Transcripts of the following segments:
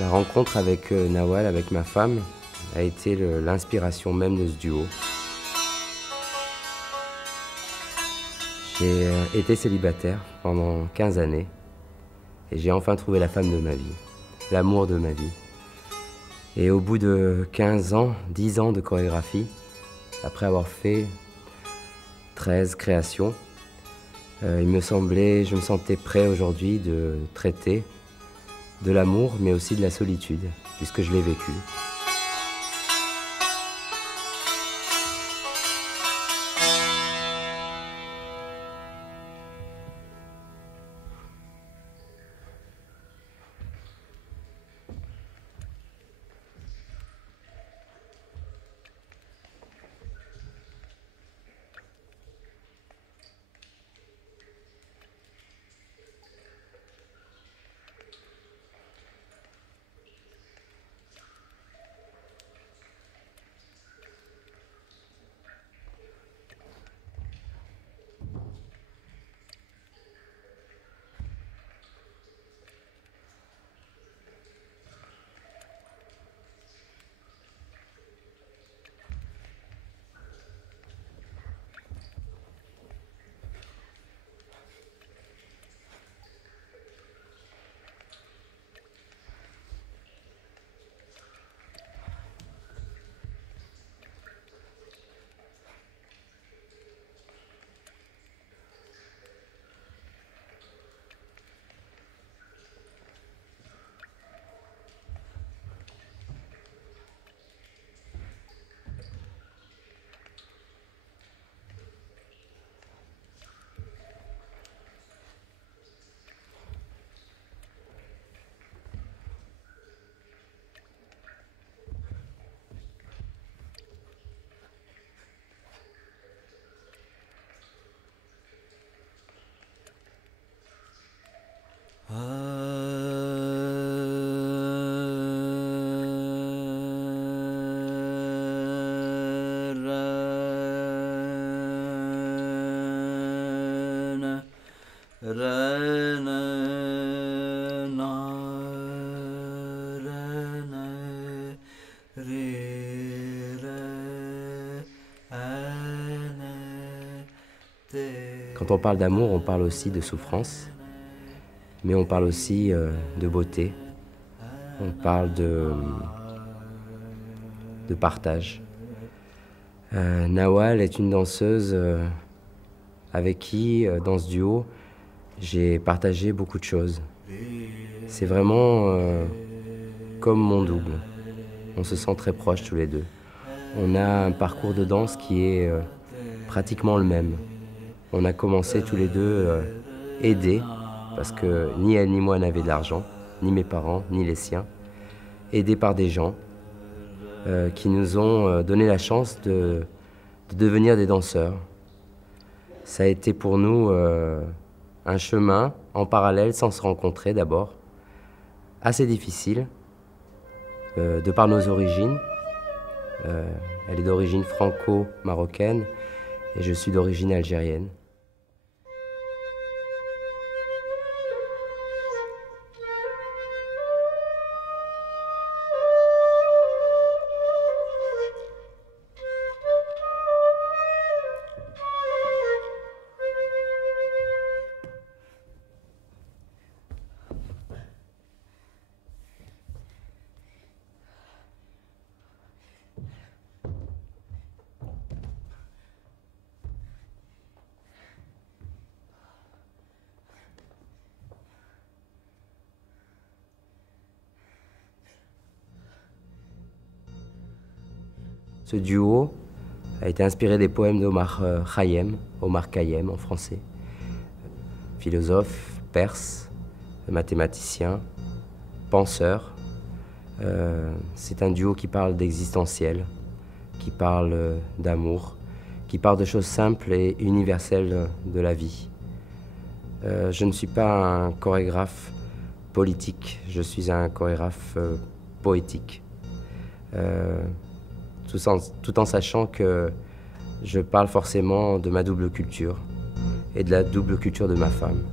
La rencontre avec Nawal, avec ma femme, a été l'inspiration même de ce duo. J'ai été célibataire pendant 15 années et j'ai enfin trouvé la femme de ma vie, l'amour de ma vie. Et au bout de 15 ans, 10 ans de chorégraphie, après avoir fait 13 créations, je me sentais prêt aujourd'hui de traiter de l'amour, mais aussi de la solitude, puisque je l'ai vécu. Quand on parle d'amour, on parle aussi de souffrance, mais on parle aussi de beauté, on parle de partage. Nawal est une danseuse avec qui, dans ce duo, j'ai partagé beaucoup de choses. C'est vraiment comme mon double. On se sent très proches tous les deux. On a un parcours de danse qui est pratiquement le même. On a commencé tous les deux aidés, parce que ni elle ni moi n'avaient de l'argent, ni mes parents, ni les siens, aidés par des gens qui nous ont donné la chance de devenir des danseurs. Ça a été pour nous un chemin en parallèle, sans se rencontrer d'abord, assez difficile, de par nos origines. Elle est d'origine franco-marocaine et je suis d'origine algérienne. Ce duo a été inspiré des poèmes d'Omar Khayyam, Omar Khayyam en français, philosophe perse, mathématicien, penseur. C'est un duo qui parle d'existentiel, qui parle d'amour, qui parle de choses simples et universelles de la vie. Je ne suis pas un chorégraphe politique, je suis un chorégraphe poétique. Tout en sachant que je parle forcément de ma double culture et de la double culture de ma femme.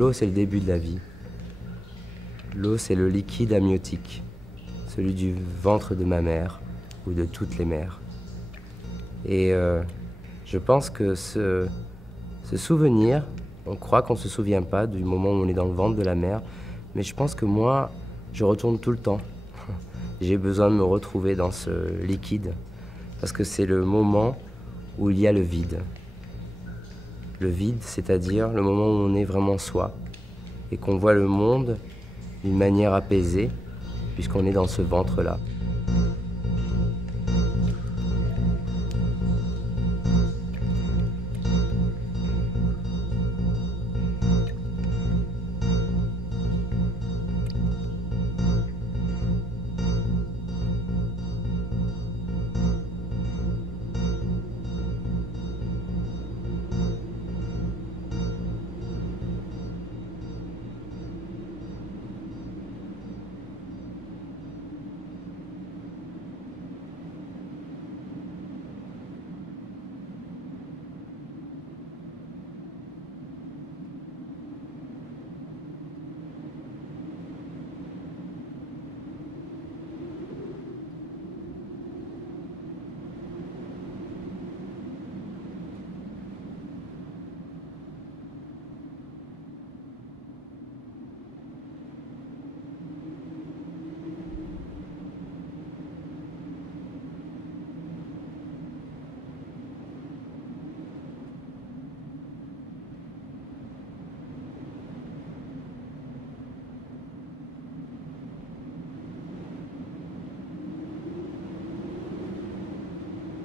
l'eau, c'est le début de la vie. L'eau, c'est le liquide amniotique, celui du ventre de ma mère ou de toutes les mères. Et je pense que ce souvenir, on croit qu'on ne se souvient pas du moment où on est dans le ventre de la mère, mais je pense que moi, je retourne tout le temps. J'ai besoin de me retrouver dans ce liquide, parce que c'est le moment où il y a le vide. Le vide, c'est-à-dire le moment où on est vraiment soi, et qu'on voit le monde d'une manière apaisée, puisqu'on est dans ce ventre-là.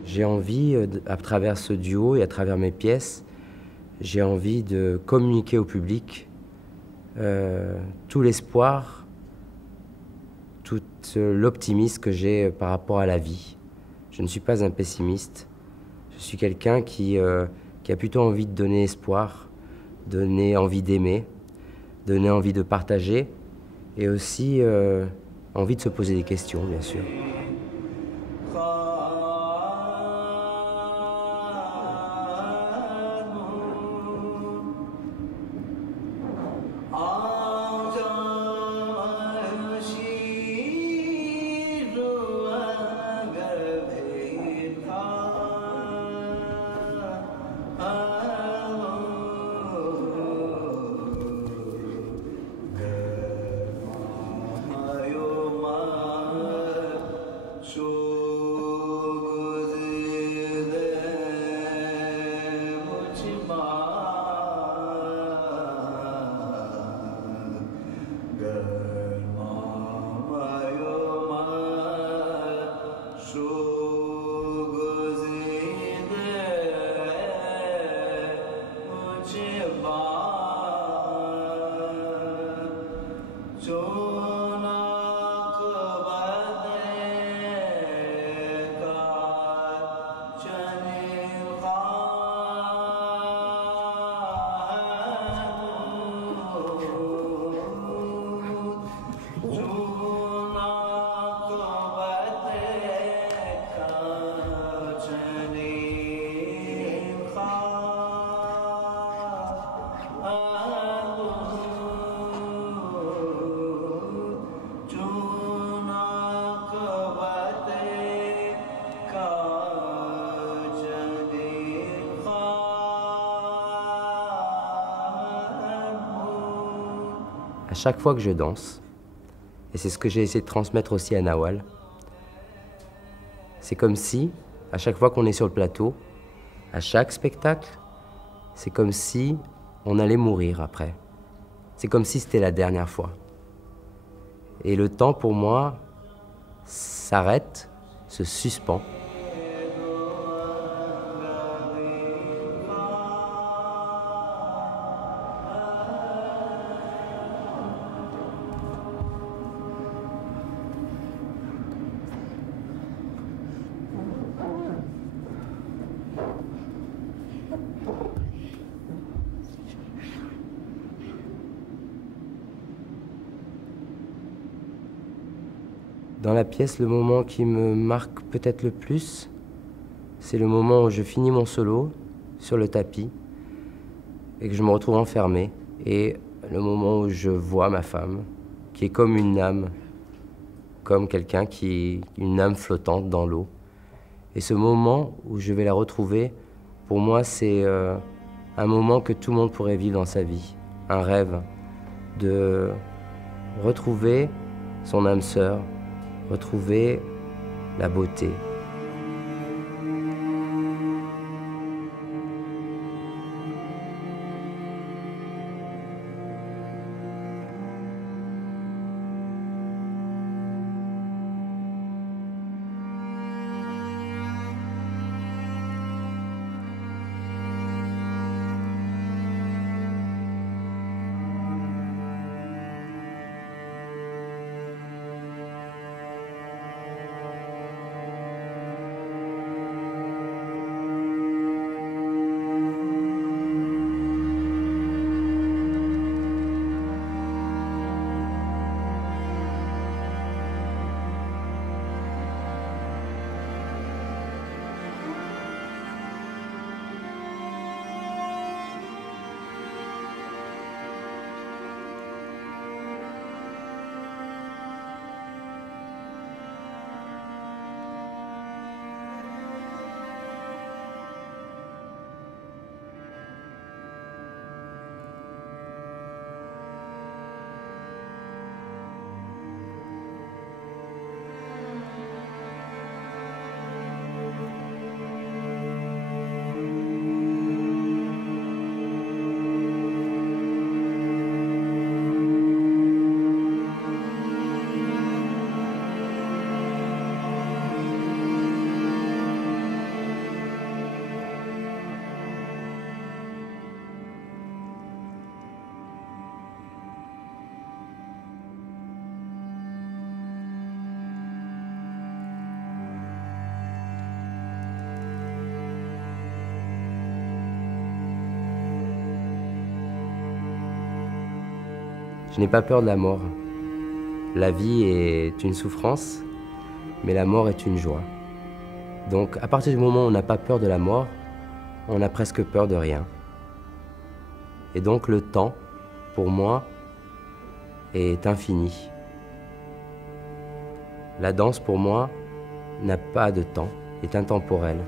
J'ai envie, à travers ce duo et à travers mes pièces, j'ai envie de communiquer au public tout l'espoir, tout l'optimisme que j'ai par rapport à la vie. Je ne suis pas un pessimiste. Je suis quelqu'un qui a plutôt envie de donner espoir, donner envie d'aimer, donner envie de partager et aussi envie de se poser des questions, bien sûr. À chaque fois que je danse, et c'est ce que j'ai essayé de transmettre aussi à Nawal, c'est comme si, à chaque fois qu'on est sur le plateau, à chaque spectacle, c'est comme si on allait mourir après. C'est comme si c'était la dernière fois. Et le temps, pour moi, s'arrête, se suspend. Dans la pièce, le moment qui me marque peut-être le plus, c'est le moment où je finis mon solo sur le tapis et que je me retrouve enfermé. Et le moment où je vois ma femme, qui est comme une âme, comme quelqu'un une âme flottante dans l'eau. Et ce moment où je vais la retrouver, pour moi, c'est un moment que tout le monde pourrait vivre dans sa vie. Un rêve de retrouver son âme sœur, retrouver la beauté. Je n'ai pas peur de la mort. La vie est une souffrance, mais la mort est une joie. Donc à partir du moment où on n'a pas peur de la mort, on a presque peur de rien. Et donc le temps, pour moi, est infini. La danse, pour moi, n'a pas de temps, est intemporelle.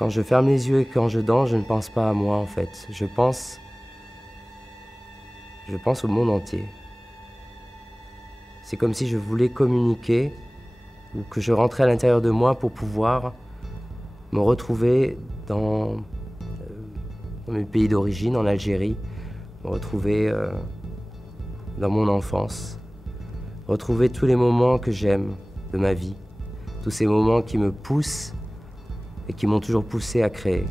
Quand je ferme les yeux et quand je danse, je ne pense pas à moi en fait. Je pense au monde entier. C'est comme si je voulais communiquer ou que je rentrais à l'intérieur de moi pour pouvoir me retrouver dans mes pays d'origine, en Algérie, me retrouver dans mon enfance, retrouver tous les moments que j'aime de ma vie, tous ces moments qui me poussent et qui m'ont toujours poussé à créer.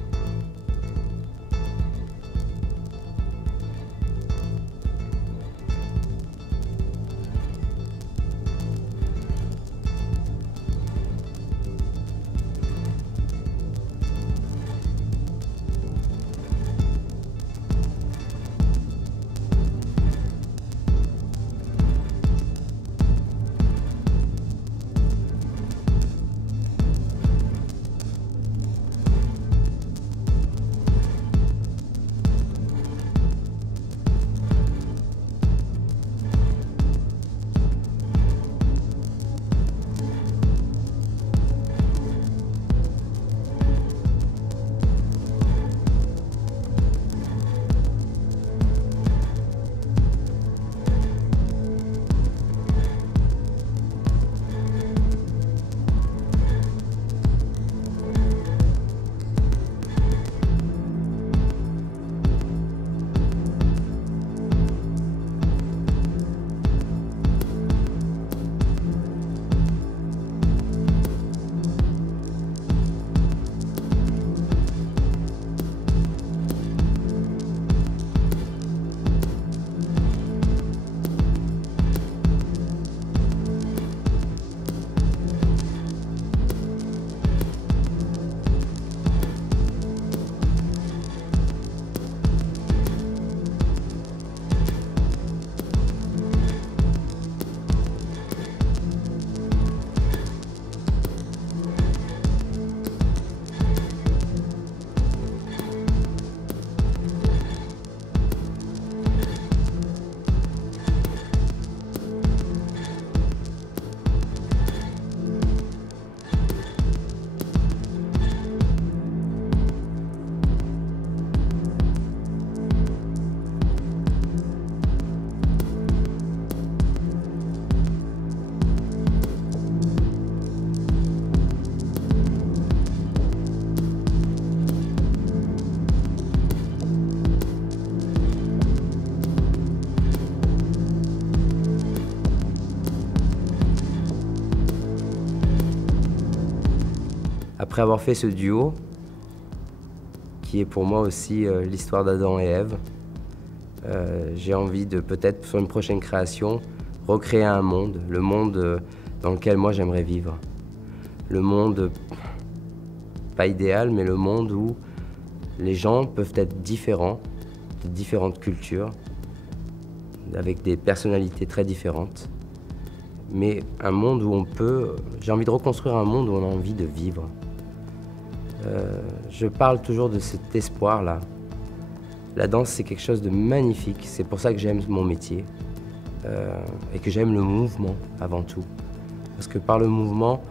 Après avoir fait ce duo, qui est pour moi aussi l'histoire d'Adam et Ève, j'ai envie de peut-être sur une prochaine création recréer un monde, le monde dans lequel moi j'aimerais vivre. Le monde, pas idéal, mais le monde où les gens peuvent être différents, de différentes cultures, avec des personnalités très différentes. Mais un monde où j'ai envie de reconstruire un monde où on a envie de vivre. Je parle toujours de cet espoir-là. La danse, c'est quelque chose de magnifique. C'est pour ça que j'aime mon métier et que j'aime le mouvement avant tout. Parce que par le mouvement,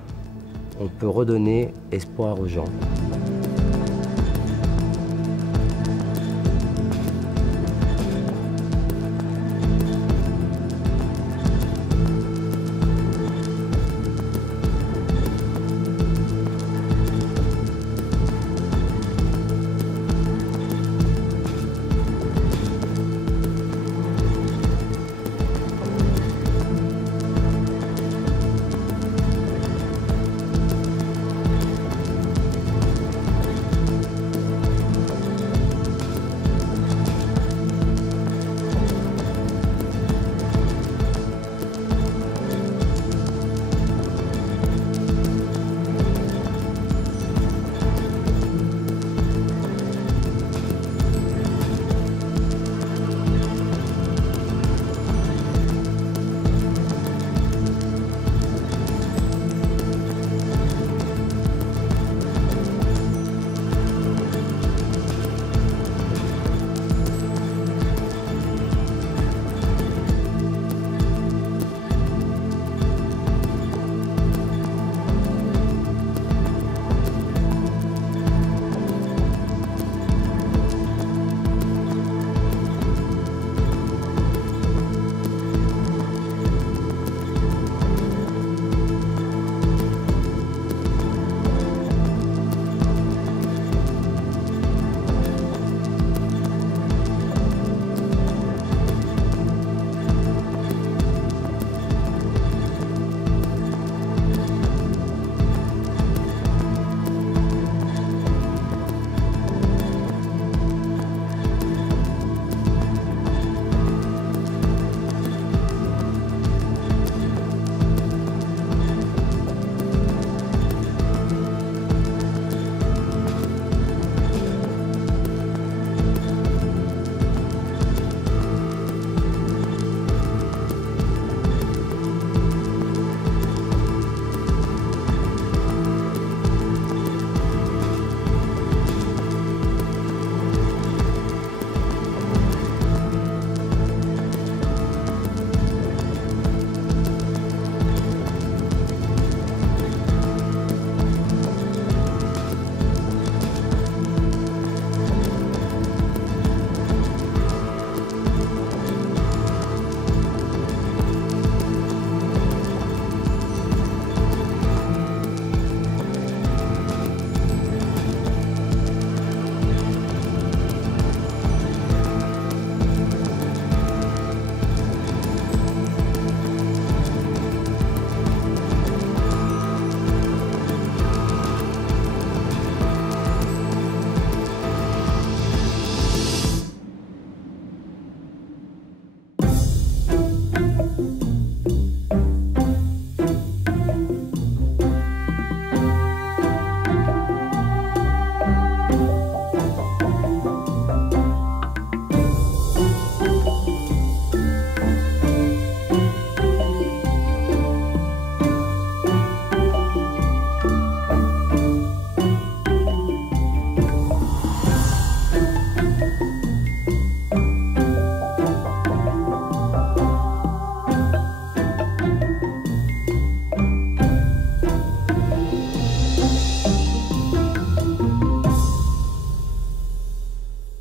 on peut redonner espoir aux gens.